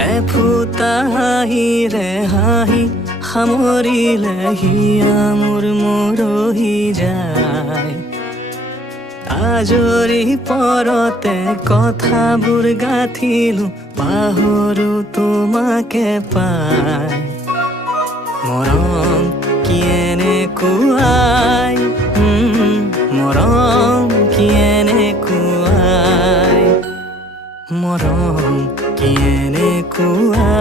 এফুটা হাঁহিৰে হাঁহি সামৰিলে হিয়া মোৰ মৰহি যায়। আজৰি পৰতে কথাবোৰ গাঁঠিলো, পাহৰো তোমাকে পাই। মৰম কি এনেকুৱাই, মৰম কি এনেকুৱাই, মৰম কি এনেকুৱাই।